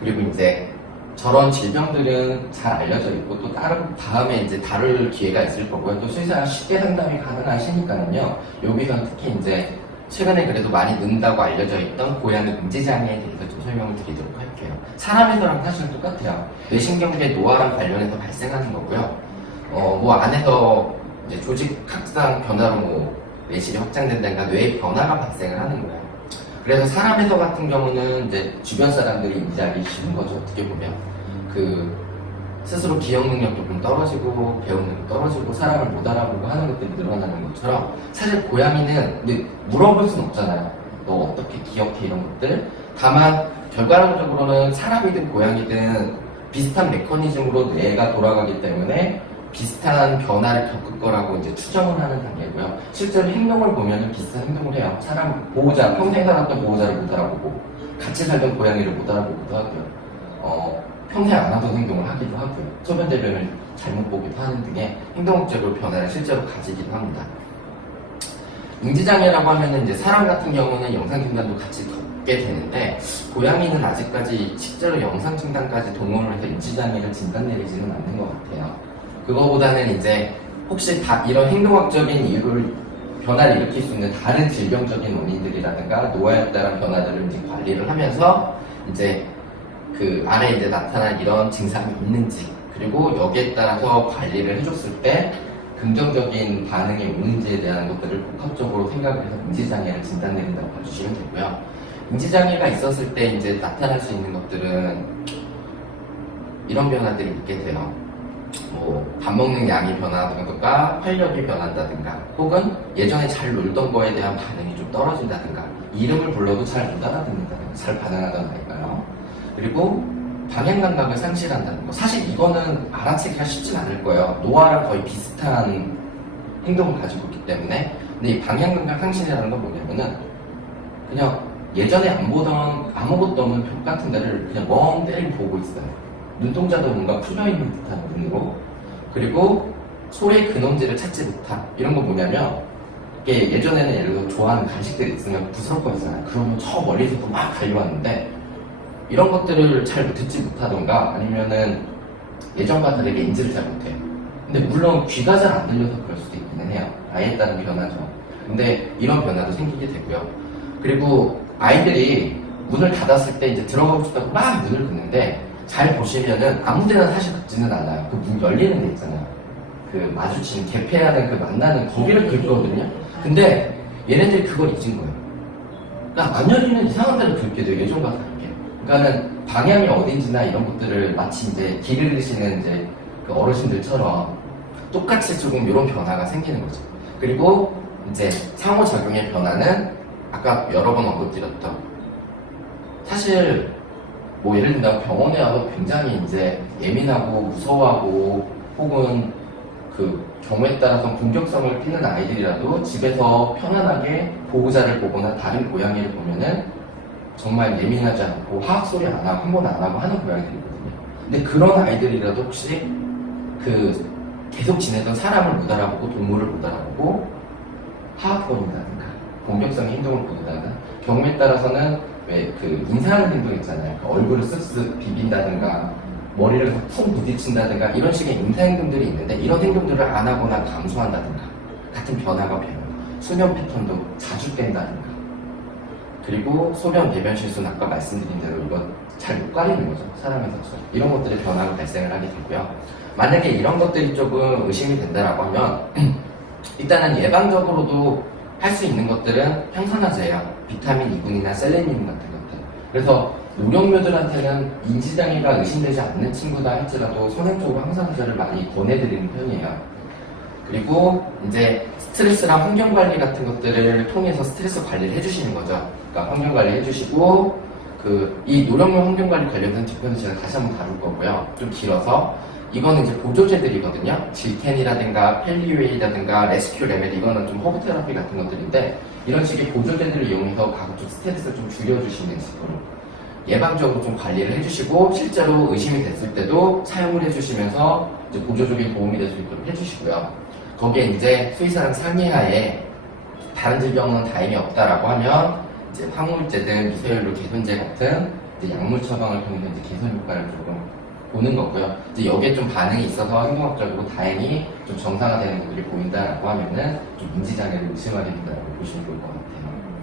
그리고 이제 저런 질병들은 잘 알려져 있고 또 다음에 이제 다룰 기회가 있을 거고요. 또 수의사가 쉽게 상담이 가능하시니까는요. 여기서 특히 이제 최근에 그래도 많이 는다고 알려져 있던 고양이 인지장애에 대해서 좀 설명을 드리도록 할게요. 사람에서랑 사실 똑같아요. 뇌신경계 노화랑 관련해서 발생하는 거고요. 뭐 안에서 이제 조직학상 변화로 뭐 내실이 확장된다든가 뇌의 변화가 발생을 하는 거예요. 그래서 사람에서 같은 경우는 이제 주변 사람들이 인지하기 쉬운 거죠. 어떻게 보면 스스로 기억 능력도 좀 떨어지고 배우는 능력도 떨어지고 사람을 못 알아보고 하는 것들이 늘어나는 것처럼 사실 고양이는 근데 물어볼 수는 없잖아요. 너 어떻게 기억해 이런 것들. 다만 결과론적으로는 사람이든 고양이든 비슷한 메커니즘으로 뇌가 돌아가기 때문에 비슷한 변화를 겪을 거라고 이제 추정을 하는 단계고요. 실제로 행동을 보면은 비슷한 행동을 해요. 사람 보호자, 평생 살았던 보호자를 못 알아보고 같이 살던 고양이를 못 알아보기도 하고요. 평생 안 하던 행동을 하기도 하고요. 소변 대변을 잘못 보기도 하는 등의 행동학적으로 변화를 실제로 가지기도 합니다. 인지장애라고 하면은 이제 사람 같은 경우는 영상진단도 같이 겪게 되는데 고양이는 아직까지 실제로 영상진단까지 동원을 해서 인지장애를 진단 내리지는 않는 것 같아요. 그거보다는 이제 혹시 다 이런 행동학적인 이유를 변화를 일으킬 수 있는 다른 질병적인 원인들이라든가 노화에 따른 변화들을 이제 관리를 하면서 이제 그 안에 이제 나타난 이런 증상이 있는지 그리고 여기에 따라서 관리를 해줬을 때 긍정적인 반응이 오는지에 대한 것들을 복합적으로 생각을 해서 인지장애를 진단 내린다고 봐주시면 되고요. 인지장애가 있었을 때 이제 나타날 수 있는 것들은 이런 변화들이 있게 돼요. 뭐 밥 먹는 양이 변화하든가 활력이 변한다든가 혹은 예전에 잘 놀던 거에 대한 반응이 좀 떨어진다든가 이름을 불러도 잘 못 알아듣는다든가 잘 반응하던 아이가요. 그리고 방향 감각을 상실한다는 거. 사실 이거는 알아채기가 쉽진 않을 거예요. 노화랑 거의 비슷한 행동을 가지고 있기 때문에. 근데 이 방향 감각 상실이라는 건 뭐냐면은 그냥 예전에 안 보던 아무것도 없는 벽 같은 데를 그냥 멍 때리고 보고 있어요. 눈동자도 뭔가 풀려있는 듯한 눈으로. 그리고 소리의 근원지를 찾지 못한. 이런 건 뭐냐면 이게 예전에는 예를 들어 좋아하는 간식들이 있으면 부스럭거리잖아요. 그러면 저 멀리서도 막 달려왔는데 이런 것들을 잘 듣지 못하던가 아니면은 예전과 다르게 인지를 잘 못해요. 근데 물론 귀가 잘 안 들려서 그럴 수도 있기는 해요. 아이에 따른 변화죠. 근데 이런 변화도 생기게 되고요. 그리고 아이들이 문을 닫았을 때 이제 들어가고 싶다고 막 문을 긋는데 잘 보시면은 아무 데나 사실 긋지는 않아요. 그 문 열리는 데 있잖아요. 그 마주치는 개폐하는 그 만나는 거기를 긁거든요. 근데 얘네들이 그걸 잊은 거예요. 그러니까 안 열리는 이상한 데를 긁게 돼요. 예전과 다르게. 그러니까는 방향이 어딘지나 이런 것들을 마치 이제 길을 잃으시는 이제 그 어르신들처럼 똑같이 조금 이런 변화가 생기는 거죠. 그리고 이제 상호작용의 변화는 아까 여러 번 언급드렸던 사실 뭐 예를 들면 병원에 와서 굉장히 이제 예민하고 무서워하고 혹은 그 경우에 따라서 공격성을 띠는 아이들이라도 집에서 편안하게 보호자를 보거나 다른 고양이를 보면은 정말 예민하지 않고 화학 소리 안 하고 한 번 안 하고 하는 고양이들이거든요. 근데 그런 아이들이라도 혹시 그 계속 지내던 사람을 못 알아보고 동물을 못 알아보고 화학범이라든가 공격성의 행동을 보이다가 경우에 따라서는 왜 그 인사하는 행동 있잖아요. 그 얼굴을 쓱쓱 비빈다든가 머리를 푹 부딪힌다든가 이런 식의 인사 행동들이 있는데 이런 행동들을 안 하거나 감소한다든가 같은 변화가 돼요. 수면 패턴도 자주 깬다든가 그리고 소변 배변 실수는 아까 말씀드린 대로 이건 잘 못 가리는 거죠. 사람에서 이런 것들의 변화가 발생을 하게 되고요. 만약에 이런 것들이 조금 의심이 된다라고 하면 일단은 예방적으로도 할 수 있는 것들은 항산화제예요. 비타민 E군이나 셀레늄 같은 것들. 그래서 노령묘들한테는 인지장애가 의심되지 않는 친구다 할지라도 선행적으로 항산화제를 많이 권해드리는 편이에요. 그리고 이제 스트레스랑 환경관리 같은 것들을 통해서 스트레스 관리를 해주시는 거죠. 그러니까 환경관리 해주시고 이 노령묘 환경관리 관련된 뒷편은 제가 다시 한번 다룰 거고요. 좀 길어서 이거는 이제 보조제들이거든요. 질텐이라든가 펠리웨이라든가 레스큐 레멜 이거는 좀 허브 테라피 같은 것들인데 이런 식의 보조제들을 이용해서 가급적 스트레스를 좀 줄여주시는 식으로 예방적으로 좀 관리를 해주시고 실제로 의심이 됐을 때도 사용을 해주시면서 이제 보조적인 도움이 될 수 있도록 해주시고요. 거기에 이제 수의사랑 상의하에 다른 질병은 다행히 없다라고 하면 이제 항우울제든 미세혈로 개선제 같은 이제 약물 처방을 통해서 이제 개선 효과를 조금 보는 거고요. 이제 여기에 좀 반응이 있어서 행동학적으로 다행히 좀 정상화되는 것들이 보인다라고 하면은 좀 인지장애를 의심하게 된다고 보시면 좋을 것 같아요.